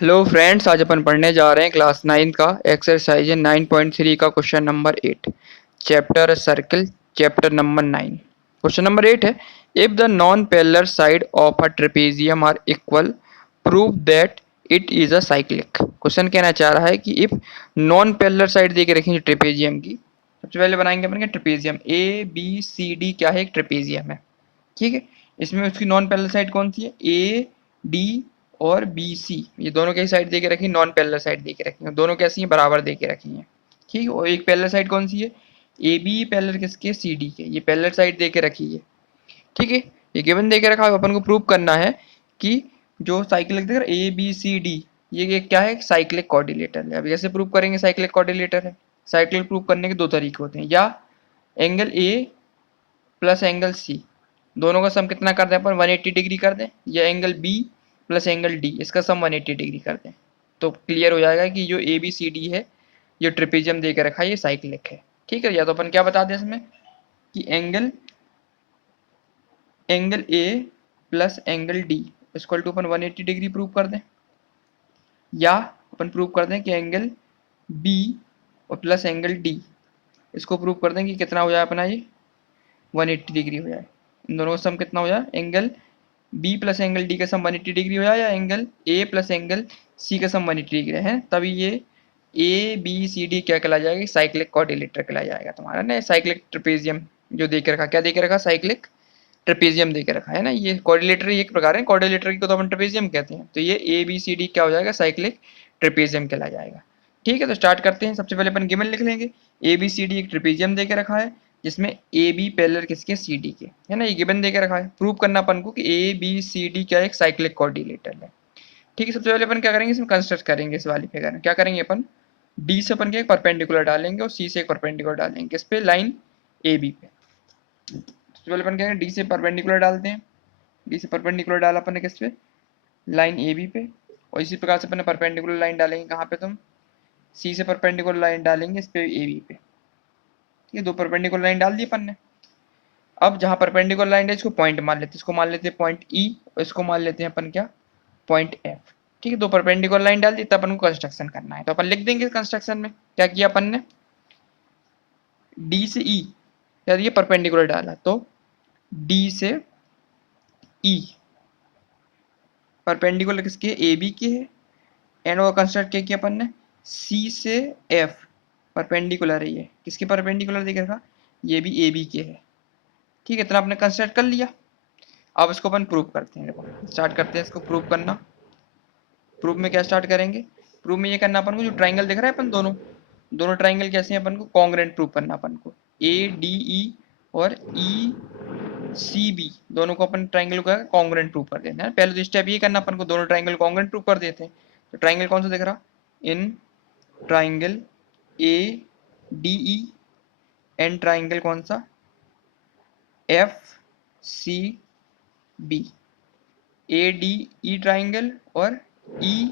Hello friends, आज अपन पढ़ने जा रहे हैं क्लास 9 का एक्सरसाइज 9.3 का question number 8। Chapter circle, chapter number 9। Question number 8 है, if the non parallel side of a trapezium are equal prove that it is a cyclic. Question कहना चाह रहा है कि इफ नॉन पैरेलल साइड देके रखेंगे ट्रेपेजियम की। सबसे पहले बनाएंगे अपन trapezium A B C D, क्या है, एक ट्रेपेजियम है। ठीक है, इसमें उसकी नॉन पैरेलल साइड कौन सी है, ए डी और बी सी, ये दोनों कैसी साइड दे के रखी, नॉन पैरेलल साइड दे के रखी है, दोनों कैसी हैं, बराबर दे के रखी हैं। ठीक है, और एक पैरेलल साइड कौन सी है, ए बी पैरेलल किसके, सी डी के, ये पैरेलल साइड दे के रखी है। ठीक है, ये गिवन दे के रखा है, अपन को प्रूव करना है कि जो साइक्लिक देख रहे ए बी सी डी, ये क्या है, साइक्लिक कोऑर्डिनेटर है। अब कैसे प्रूव करेंगे साइक्लिक कोऑर्डिनेटर है। साइक्लिक प्रूव करने के दो तरीके होते हैं, या angle A plus angle C, दोनों का सम कितना कर दें अपन, 180 डिग्री कर दें, या angle B plus angle D, इसका सम 180 डिग्री कर दें, तो क्लियर हो जाएगा कि जो ए बी सी डी है, जो ट्रिपेजियम दे के रखा है, ये साइक्लिक है। ठीक है, या तो अपन क्या बता दें इसमें कि angle A plus angle D equal to अपन 180 डिग्री प्रूव कर दें, या अपन प्रूव कर दें कि एंगल बी और प्लस एंगल डी, इसको प्रूव कर दें कि कितना हो जाए अपना, ये 180 डिग्री हो जाए। इन दोनों का सम कितना हो जाए, angle B plus angle D का सम 180 डिग्री हो जाए, या angle A plus angle C का सम 180 डिग्री है, तभी ये ए बी सी डी क्या कहला जाएगा, साइक्लिक कोऑर्डिनेटर कहला जाएगा तुम्हारा ना। साइक्लिक ट्रेपेजियम जो दे के रखा, क्या दे के रखा, साइक्लिक ट्रेपेजियम दे के रखा है ना। ये कोऑर्डिनेटर एक प्रकार है, कोऑर्डिनेटर को तो अपन ट्रेपेजियम कहते हैं, तो ये ए बी सी डी क्या हो जाएगा, साइक्लिक ट्रेपेजियम कहला जाएगा। ठीक है, तो स्टार्ट करते हैं। सबसे पहले अपन गिवन लिख लेंगे, ए बी सी डी एक ट्रेपेजियम दे के रखा है, जिसमें ए बी पैरेलल किसके, सी डी के, है ना। ये गिवन दे के रखा है, प्रूव करना अपन को कि ए बी सी डी क्या एक साइक्लिक कोऑर्डिनेटर है। ठीक है, सबसे पहले अपन क्या करेंगे, इसमें कंस्ट्रक्ट करेंगे। इस वाली फिगर में क्या करेंगे अपन, डी से अपन क्या परपेंडिकुलर डालेंगे, और सी से एक परपेंडिकुलर डालेंगे, किस पे, लाइन ए बी पे। सबसे पहले अपन क्या करेंगे, डी से परपेंडिकुलर डालते हैं, डी से परपेंडिकुलर डाला अपन ने किस पे, लाइन ए बी पे। और इसी प्रकार से अपन परपेंडिकुलर लाइन डालेंगे कहाँ पे, तुम सी से परपेंडिकुलर लाइन डालेंगे इस पे ए बी पे। ठीक है, दो परपेंडिकुलर लाइन डाल दी अपन ने। अब जहाँ परपेंडिकुलर लाइन है, इसको पॉइंट मान लेते हैं, इसको मान लेते हैं पॉइंट ई, और इसको मान लेते हैं अपन क्या, पॉइंट एफ। ठीक है, दो परपेंडिकुलर लाइन डाल दी, तब अपन को कंस्ट्रक्शन करना है, तो अपन लिख देंगे कंस्ट्रक्शन में क्या किया अपन ने, डी से ई, यार ये परपेंडिकुलर डाला, तो डी से ई परपेंडिकुलर किसके, ए बी के है। एंड वो कंस्ट्रक्ट क्या किया अपन ने, सी से एफ परपेंडिकुलर है, ये किसके परपेंडिकुलर देख रखा, ये भी ए बी के है। ठीक है, इतना आपने कंस्ट्रक्ट कर लिया। अब इसको अपन प्रूव करते हैं, देखो स्टार्ट करते हैं इसको प्रूव करना। प्रूफ में क्या स्टार्ट करेंगे, प्रूफ में ये करना अपन को, जो ट्राइंगल दिख रहा है अपन दोनों दोनों ट्राइंगल कैसे हैं, अपन को कॉन्ग्रुएंट प्रूव करना अपन को, ए डी ई और ई सी बी दोनों को अपन ट्राइंगल का कॉन्ग्रुएंट प्रूव कर देते हैं। पहले तो स्टेप ये करना अपन को, दोनों ट्राइंगल कॉन्ग्रुएंट प्रूव कर देते हैं। तो ट्राइंगल कौन सा दिख रहा, in triangle A D E and triangle कौन सा, F C B, A D E triangle और ई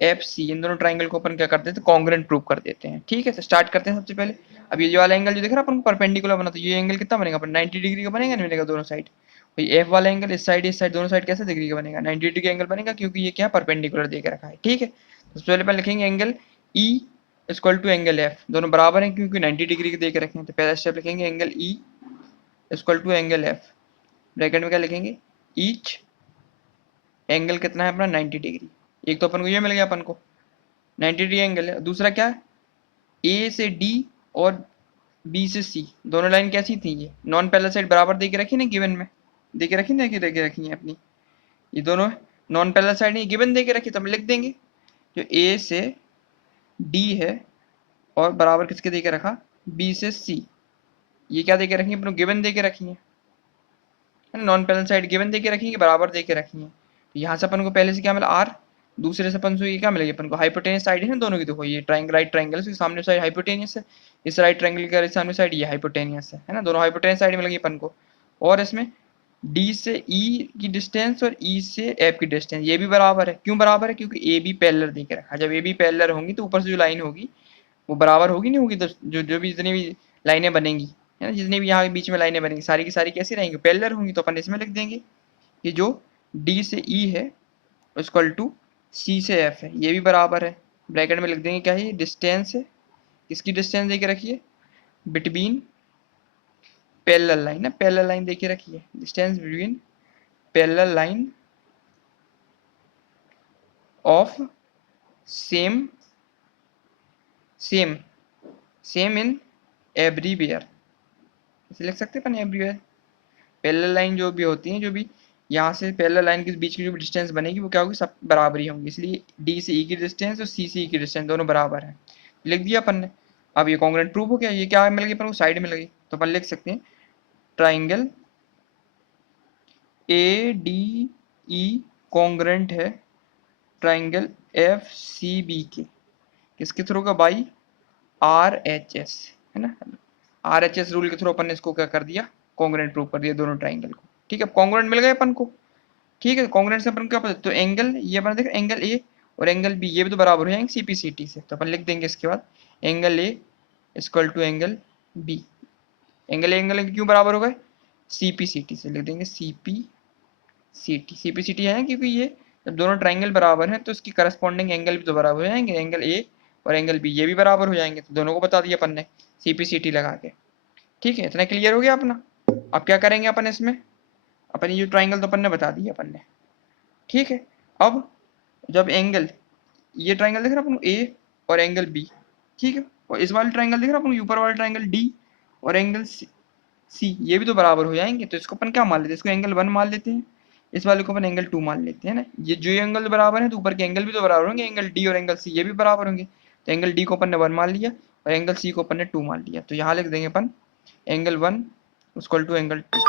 एफ सी, इन दोनों ट्राइंगल को अपन क्या करते हैं, कॉन्ग्रुएंट प्रूव कर देते हैं। ठीक है, तो स्टार्ट करते हैं सबसे पहले। अब ये जो वाला एंगल जो दिख रहा है अपन को परपेंडिकुलर बना, तो ये एंगल कितना बनेगा अपन, 90 डिग्री का बनेगा, नहीं बनेगा, दोनों साइड। भाई एफ वाला एंगल इस साइड दोनों साइड कैसे डिग्री का बनेगा, 90 डिग्री एंगल बनेगा, क्योंकि ये क्या परपेंडिकुलर दे के रखा है। ठीक है, तो सबसे पहले अपन लिखेंगे angle E equal to angle F, दोनों बराबर हैं क्योंकि 90 डिग्री के दे के रखे हैं। तो पहला स्टेप लिखेंगे angle E equal to angle F, bracket में क्या लिखेंगे, ईच एंगल कितना है अपना 90 डिग्री। एक तो अपन को ये मिल गया अपन को 90 डिग्री एंगल है, दूसरा क्या है, ए से डी और बी से सी, दोनों लाइन कैसी थी, ये नॉन पैरेलल साइड बराबर दे के रखी ना, गिवन में दे के रखी ना, कि दे के रखी है अपनी, ये दोनों नॉन पैरेलल साइड है, गिवन दे के रखी, तो हम लिख देंगे जो ए से डी है और बराबर किसके दे के रखा, बी से सी, ये क्या दे के रखी है अपने, गिवन दे के रखी है नॉन पैरेलल साइड, गिवन दे के रखी है, बराबर दे के रखी है। तो यहाँ से अपन को पहले से क्या मिला, आर, दूसरे से अपन को ये क्या मिलेगी अपन को, हाइपोटेनियस साइड है ना दोनों की। देखो ये ट्राइंगल, राइट ट्राइंगल के सामने साइड हाइपोटेनियस है, इस राइट ट्राइंगल का सामने साइड ये हाइपोटेनियस है ना, दोनों हाइपोटेनियस साइड मिल गई अपन को। और इसमें डी से ई की डिस्टेंस और ई से एफ की डिस्टेंस ये भी बराबर है, क्यों बराबर है, क्योंकि ए बी पैरेलल दे के रखा, जब ए बी पैरेलल होंगी तो ऊपर से जो लाइन होगी वो बराबर होगी, नहीं होगी, तो जो जो भी जितनी भी लाइनें बनेंगी, है ना, जितनी भी यहाँ बीच में लाइनें बनेंगी सारी की सारी कैसी रहेंगी, पैरेलल होंगी। तो अपन इसमें लिख देंगे कि जो डी से ई है इक्वल टू सी से एफ है, ये भी बराबर है। ब्रैकेट में लिख देंगे क्या है, ये डिस्टेंस है। किसकी डिस्टेंस देके रखिए, बिटवीन पैरेलल लाइन है, पैरेलल लाइन देके रखिए, distance between parallel line of same same same in everywhere, इसे लिख सकते हैं अपन एवरीवेयर। पैरेलल लाइन जो भी होती हैं, जो भी यहाँ से पैरेलल लाइन के बीच की जो भी डिस्टेंस बनेगी वो क्या होगी, सब बराबर ही होंगी, इसलिए डी से ई की डिस्टेंस और सी से ई की डिस्टेंस दोनों बराबर है, लिख दिया अपन ने। अब ये कॉन्ग्रुएंट प्रूफ हो गया, ये क्या मिल गई अपन को, साइड मिल गई, तो अपन लिख सकते हैं triangle A D E congruent है ट्राइंगल एफ सी बी के, किसके थ्रू का, बाई आर एच एस, है ना, आर एच एस रूल के थ्रू अपन ने इसको क्या कर दिया, कॉन्ग्रुएंट प्रूव कर दिया दोनों ट्राइंगल को। ठीक है, कॉन्ग्रुएंट मिल गए अपन को। ठीक है, कॉन्ग्रुएंट से अपन क्या पता, तो एंगल ये अपन देख एंगल ए और एंगल बी ये भी तो बराबर हो जाएंगे सीपी सीटी से, तो अपन लिख देंगे इसके बाद angle A equal to angle B. Angle angle क्यों बराबर हो गए, सीपी सीटी से, लिख देंगे सीपी सीटी। सीपी सीटी है क्योंकि ये जब दोनों ट्राइंगल बराबर हैं तो इसकी करस्पॉन्डिंग एंगल भी तो बराबर हो जाएंगे, एंगल ए और एंगल बी ये भी बराबर हो जाएंगे, तो दोनों को बता दिया अपन ने सीपी सीटी लगा के। ठीक है, इतना क्लियर हो गया अपना। अब क्या करेंगे अपन इसमें, अपन ये ट्राइंगल तो अपन ने बता दिया अपन ने। ठीक है, अब जब एंगल ये ट्राइंगल दिख रहा है अपन को ए और एंगल बी, ठीक है, और इस वाले ट्राइंगल दिख रहा है अपन को ऊपर वाला ट्राइंगल डी और एंगल सी ये भी तो बराबर हो जाएंगे, तो इसको अपन क्या मान लेते हैं, इसको एंगल 1 मान लेते हैं, इस वाले को अपन एंगल 2 मान लेते हैं ना। ये जो एंगल बराबर है तो ऊपर के एंगल भी तो बराबर होंगे, एंगल डी और एंगल सी ये भी बराबर होंगे, तो एंगल डी को अपन ने 1 मान लिया और एंगल सी को अपन ने 2 मान लिया, तो यहाँ लिख देंगे अपन एंगल 1 इक्वल टू एंगल 2।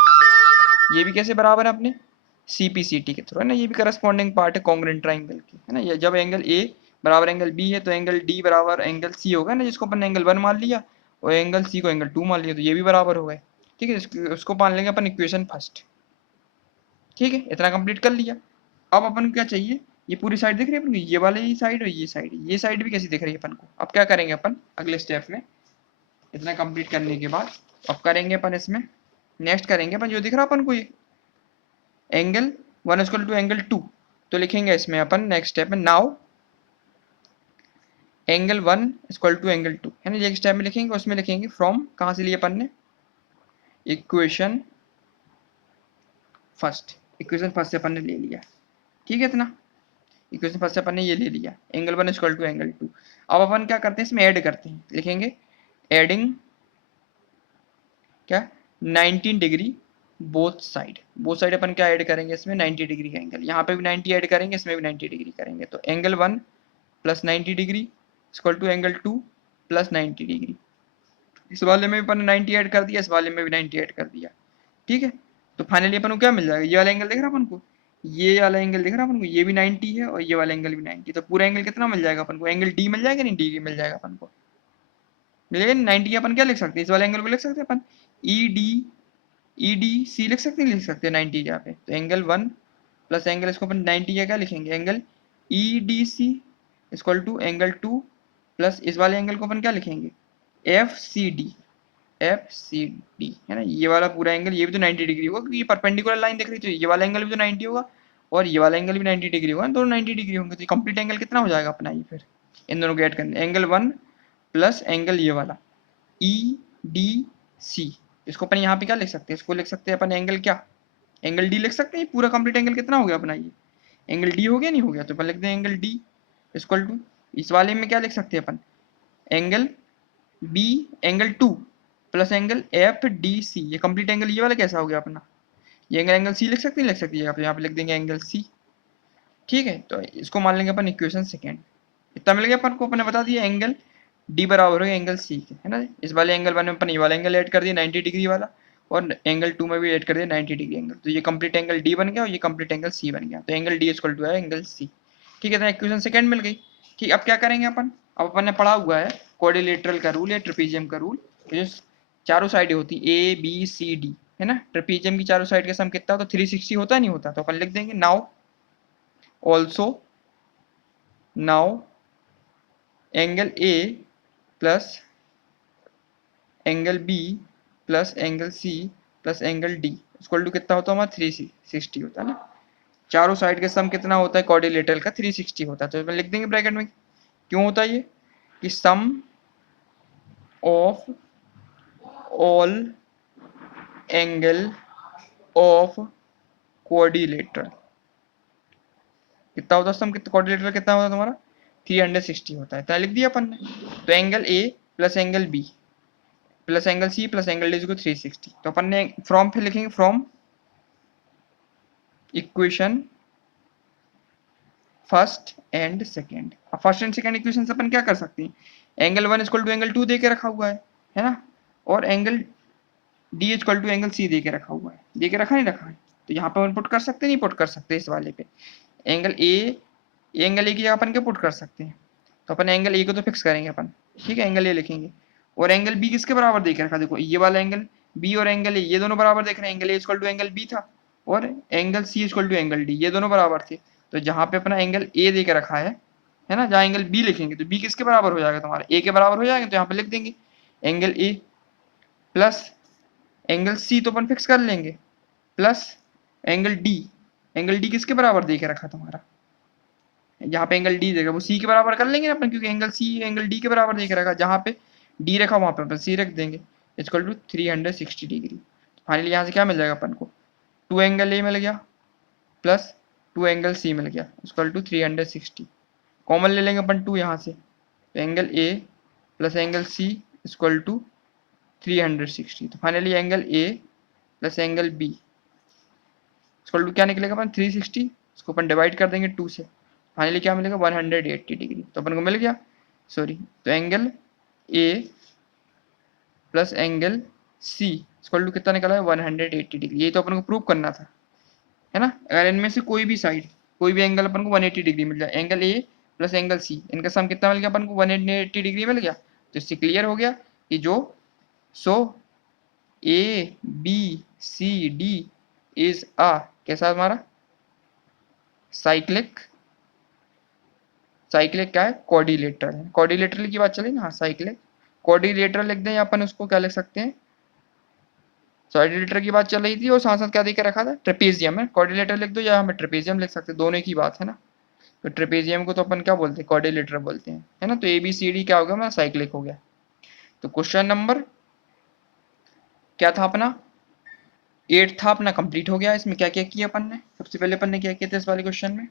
ये भी कैसे बराबर है अपने, सीपी सीटी के थ्रू, है ना, ये भी करस्पॉन्डिंग पार्ट है कॉन्ग्रुएंट ट्राइंगल की, है ना। ये जब एंगल ए बराबर एंगल बी है तो एंगल डी बराबर एंगल सी होगा ना, जिसको अपन एंगल 1 मान लिया और एंगल सी को एंगल 2 मान लिया, तो ये भी बराबर हो गए। ठीक है, उसको मान लेंगे अपन इक्वेशन फर्स्ट। ठीक है, इतना कंप्लीट कर लिया। अब अपन को क्या चाहिए, ये पूरी साइड दिख रही है अपन को, ये वाले ही साइड और ये साइड भी कैसी दिख रही है अपन को। अब क्या करेंगे अपन अगले स्टेप में, इतना कंप्लीट करने के बाद अब करेंगे अपन इसमें नेक्स्ट करेंगे अपन जो दिख रहा है अपन को ये एंगल 1 इक्वल टू एंगल 2, तो लिखेंगे इसमें अपन नेक्स्ट स्टेप में now angle 1 equal to angle 2, है ना, ये स्टेप में लिखेंगे, उसमें लिखेंगे फ्रॉम कहाँ से लिए अपन ने, इक्वेशन फर्स्ट, इक्वेशन फर्स्ट से अपन ने ले लिया। ठीक है, इतना इक्वेशन फर्स्ट से अपन ने ये ले लिया एंगल 1 इक्वल टू एंगल 2। अब अपन क्या करते हैं इसमें ऐड करते हैं, लिखेंगे एडिंग क्या 19 डिग्री बोथ साइड अपन क्या ऐड करेंगे इसमें 90 डिग्री का एंगल, यहाँ पे भी 90 ऐड करेंगे, इसमें भी 90 डिग्री करेंगे, तो angle 1 plus 90 degree equal to angle 2 plus 90 degree. इस वाले में भी अपन ने 90 ऐड कर दिया, इस वाले में भी 90 ऐड कर दिया। ठीक है, तो फाइनली अपन को क्या मिल जाएगा, ये वाला एंगल दिख रहा है अपन को, ये वाला एंगल दिख रहा है अपन को, ये भी 90 है और ये वाला एंगल भी 90, तो पूरा एंगल कितना मिल जाएगा अपन को, एंगल डी मिल जाएगा, नहीं डी मिल जाएगा अपन को, मिलेगा 90। अपन क्या लिख सकते हैं, इस वाले एंगल को लिख सकते हैं अपन ई डी सी लिख सकते हैं, लिख सकते हैं 90 यहाँ पे, तो एंगल 1 प्लस एंगल इसको अपन 90 का क्या लिखेंगे, angle E D C equal to angle 2 plus इस वाले एंगल को अपन क्या लिखेंगे एफ सी डी, है ना, ये वाला पूरा एंगल ये भी तो 90 डिग्री होगा क्योंकि ये परपेंडिकुलर लाइन दिख रही, तो ये वाला एंगल भी तो 90 होगा और ये वाला एंगल भी 90 डिग्री होगा, दोनों 90 डिग्री होंगे, तो कंप्लीट एंगल कितना हो जाएगा अपना, ये फिर इन दोनों को ऐड करने, एंगल 1 प्लस एंगल ये वाला ई डी सी, इसको अपन यहाँ पे क्या लिख सकते हैं, इसको लिख सकते हैं अपन एंगल क्या, एंगल डी लिख सकते हैं, पूरा कंप्लीट एंगल कितना हो गया अपना, ये एंगल डी हो गया नहीं हो गया, तो अपन लिख दें एंगल डी इक्वल टू इस वाले में क्या लिख सकते हैं अपन angle B angle 2 plus angle F D C, ये कंप्लीट एंगल ये वाला कैसा हो गया अपना, ये एंगल सी लिख सकते हैं, लिख सकते हैं यहाँ पे लिख देंगे एंगल सी। ठीक है, तो इसको मान लेंगे अपन इक्वेशन सेकेंड, इतना मिल गया अपन को, अपने बता दिया एंगल डी बराबर हो गया एंगल सी के, है ना, इस वाले एंगल 1 में अपन ये वाला एंगल ऐड कर दिया 90 डिग्री वाला और एंगल 2 में भी ऐड कर दिया 90 डिग्री एंगल, तो ये कंप्लीट एंगल डी बन गया और ये कंप्लीट एंगल सी बन गया, तो एंगल डी इक्वल टू है एंगल सी। ठीक है, तो इक्वेशन सेकंड मिल गई। ठीक, अब क्या करेंगे अपन, अब अपन ने पढ़ा हुआ है क्वाड्रिलेटरल का रूल या ट्रेपेजियम का रूल, जो चारों साइड होती ए बी सी डी, है ना, ट्रेपेजियम की चारों साइड का सम कितना होता, 360 होता नहीं होता, तो अपन लिख देंगे now also now angle A plus angle B plus angle C plus angle D equal to कितना होता है हमारा 360 होता है ना, चारों साइड के सम कितना होता है क्वाड्रिलेटरल का 360 होता है। तो इसमें लिख देंगे ब्रैकेट में क्यों होता है ये कि sum of all angle of quadrilateral कितना होता है सम क्वाड्रिलेटरल कितना होता है तुम्हारा 360 होता है। तो लिख दिया अपन ने। तो angle A plus angle B plus angle C plus angle D को 360। तो अपन ने फ्रॉम फिर लिखेंगे from equation first and second. अब फर्स्ट एंड सेकेंड इक्वेशन से अपन क्या कर सकते हैं एंगल 1 इक्वल टू एंगल 2 दे के रखा हुआ है ना, और angle D equal to angle C दे के रखा हुआ है, दे के रखा नहीं रखा है। तो यहाँ पे अपन पुट कर सकते नहीं पुट कर सकते इस वाले पे एंगल ए की जगह अपन क्या पुट कर सकते हैं। तो अपन एंगल ए को तो फिक्स करेंगे अपन, ठीक है, एंगल ए लिखेंगे और एंगल बी किसके बराबर देख रखा देखो ये वाला एंगल बी और एंगल ए ये दोनों बराबर देख रहे हैं। Angle A equal to angle B था और angle C equal to angle D ये दोनों बराबर थे। तो जहाँ पे अपना एंगल ए दे के रखा है ना, जहाँ एंगल बी लिखेंगे तो बी किसके बराबर हो जाएगा तुम्हारा ए के बराबर हो जाएगा। तो यहाँ पे लिख देंगे angle A plus angle C तो अपन फिक्स कर लेंगे प्लस एंगल डी किसके बराबर दे के रखा तुम्हारा जहाँ पे एंगल डी देगा वो सी के बराबर कर लेंगे ना अपन, क्योंकि एंगल सी एंगल डी के बराबर देख रखा, जहाँ पे डी रखा वहां पे अपन सी रख देंगे इक्वल टू 360 डिग्री। फाइनली यहाँ से क्या मिल जाएगा अपन को 2 एंगल ए मिल गया प्लस 2 एंगल सी मिल गया इक्वल टू 360। कॉमन ले लेंगे अपन 2 यहाँ से, तो angle A plus angle C equal to 360। तो finally angle A plus angle B equal to क्या निकलेगा अपन 360, इसको अपन डिवाइड कर देंगे 2 से, फाइनली क्या मिलेगा 180 डिग्री। तो अपन को मिल गया सॉरी, तो angle A plus angle C equal to कितना निकला है 180 डिग्री। ये तो अपन को प्रूव करना था है ना। अगर इनमें से कोई भी साइड कोई भी एंगल अपन को 180 डिग्री मिल जाए, angle A plus angle C इनका सम कितना मिल गया अपन को 180 डिग्री मिल गया। तो इससे क्लियर हो गया कि जो so A B C D is आ कैसा हमारा साइक्लिक क्या है क्वाड्रिलेटरल है। क्वाड्रिलेटरल की बात चले ना, हाँ साइक्लिक क्वाड्रिलेटरल लिख दें या अपन उसको क्या लिख सकते हैं क्वाड्रिलेटरल की बात चल रही थी और साथ साथ क्या देके रखा था ट्रेपेजियम है। क्वाड्रिलेटरल लिख दो या हमें ट्रेपेजियम लिख सकते हैं, दोनों की बात है ना। तो ट्रेपेजियम को तो अपन क्या बोलते हैं क्वाड्रिलेटरल बोलते हैं है ना। तो ए बी सी डी क्या हो गया हमारा साइक्लिक हो गया। तो क्वेश्चन नंबर क्या था अपना 8 था अपना कंप्लीट हो गया। इसमें क्या क्या किया अपन ने, सबसे पहले अपन ने क्या किया था इस वाले क्वेश्चन में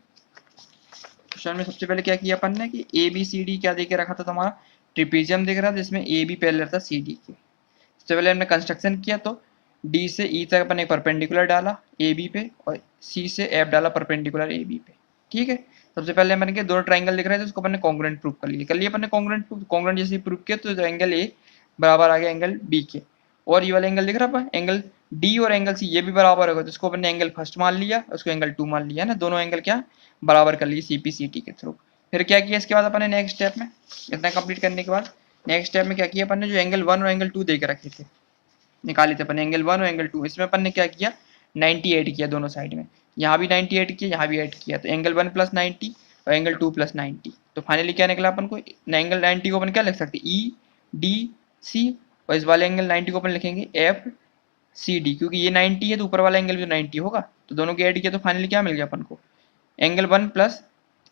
सबसे पहले क्या किया अपन ने कि ए बी सी डी क्या देके रखा था तुम्हारा ट्रिपेजियम दिख रहा था जिसमें ए बी पैरेलल था सी डी के। सबसे पहले हमने कंस्ट्रक्शन किया तो डी से ई तक अपन एक परपेंडिकुलर डाला ए बी पे और सी से एफ डाला परपेंडिकुलर ए बी पे, ठीक है। सबसे पहले अपन के दो ट्राइंगल दिख रहे थे उसको अपन ने कॉन्ग्रुएंट प्रूव कर लिया अपन ने कॉन्ग्रुएंट जैसे प्रूव किया तो एंगल ए बराबर आ गया एंगल बी के, और ये वाला एंगल दिख रहा है एंगल डी और एंगल सी ये भी बराबर होगा तो इसको अपन ने एंगल फर्स्ट मान लिया उसको एंगल 2 मान लिया ना, दोनों एंगल क्या बराबर कर लिए CP/CT के थ्रू। फिर क्या किया इसके बाद अपन ने नेक्स्ट स्टेप में इतना कंप्लीट करने के बाद नेक्स्ट स्टेप में क्या किया अपन ने जो एंगल 1 और एंगल 2 दे के रखे थे निकाले थे अपन एंगल 1 और एंगल 2, इसमें अपन ने क्या किया 90 ऐड किया दोनों साइड में, यहाँ भी 90 ऐड किया यहाँ भी ऐड किया, तो एंगल 1 प्लस 90 और एंगल 2 प्लस 90। तो फाइनली क्या निकला अपन को एंगल 90 को अपन क्या लिख सकते हैं EDC और इस वाले एंगल 90 को अपन लिखेंगे FCD, क्योंकि ये 90 है तो ऊपर वाला एंगल भी 90 होगा तो दोनों के ऐड किया तो फाइनली क्या मिल गया अपन को एंगल 1 प्लस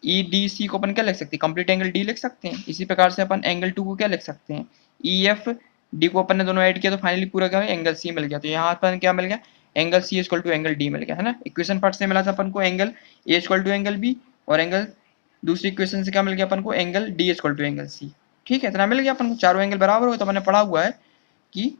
EDC को अपन क्या लिख सकते हैं कंप्लीट एंगल D लिख सकते हैं। इसी प्रकार से अपन एंगल 2 को क्या लिख सकते हैं EFD को अपन ने दोनों ऐड किया तो फाइनली पूरा क्या एंगल C मिल गया। तो यहाँ अपन क्या मिल गया angle C equal to angle D मिल गया है ना। इक्वेशन फर्स्ट से मिला था अपन को angle A equal to angle B और एंगल दूसरी इक्वेशन से क्या मिल गया अपन को angle D equal to angle C, ठीक है। इतना मिल गया अपन को, चारों एंगल बराबर हो। तो मैंने पढ़ा हुआ है कि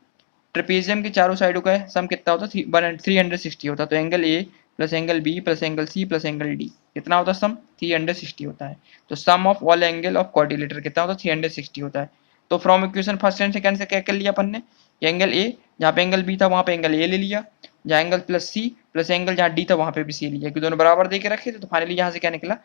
ट्रेपेजियम के चारों साइडों का सम कितना होता है 360 होता है। तो angle A plus angle B plus angle C plus angle D कितना होता है सम 360 होता है। तो sum of all angle of quadrilateral कितना होता है 360 होता है। तो from equation first and second से क्या कर लिया अपन ने एंगल A जहाँ पे एंगल B था वहाँ पे एंगल A ले लिया, जहाँ angle plus C plus angle जहाँ D था वहाँ पे भी C लिया, क्योंकि दोनों बराबर दे के रखे थे। तो फाइनली यहाँ से क्या निकला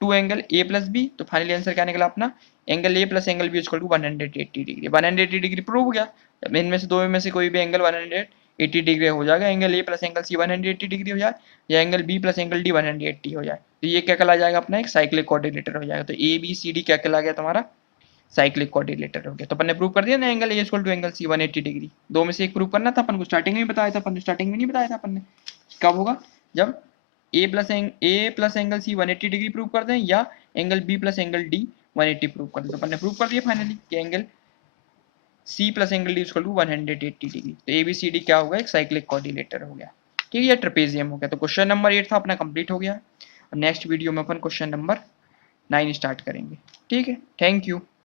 2 एंगल A प्लस B, तो फाइनली आंसर क्या निकला अपना angle A plus angle B equal to 180 degree. 180 degree prove हो गया। इनमें से दो में से कोई भी एंगल 180 डिग्री हो जाएगा, angle A plus angle C 180 degree हो जाए या angle B plus angle D 180 हो जाए तो ये क्या कहला जाएगा अपना एक साइक्लिक क्वाड्रिलेटरल हो जाएगा। तो ABCD क्या कहला गया तुम्हारा साइक्लिक क्वाड्रिलेटरल हो गया। तो अपन ने प्रूव कर दिया ना angle A equal to angle C 180 degree, दो में से एक प्रूव करना था अपन को, स्टार्टिंग में बताया था अपन ने, स्टार्टिंग में नहीं बताया था अपन ने कब होगा जब A plus angle C 180 degree prove कर दें या angle B plus angle D 180 prove कर दें। तो अपन ने प्रूव कर दिया फाइनली कि angle C plus angle D equal to 180 degree. तो ए बी सी डी क्या होगा, एक साइक्लिक कोऑर्डिनेटर हो गया, ठीक है, या ट्रेपेजियम हो गया। तो क्वेश्चन नंबर 8 था अपना कंप्लीट हो गया। नेक्स्ट वीडियो में अपन क्वेश्चन नंबर 9 स्टार्ट करेंगे। ठीक है, थैंक यू।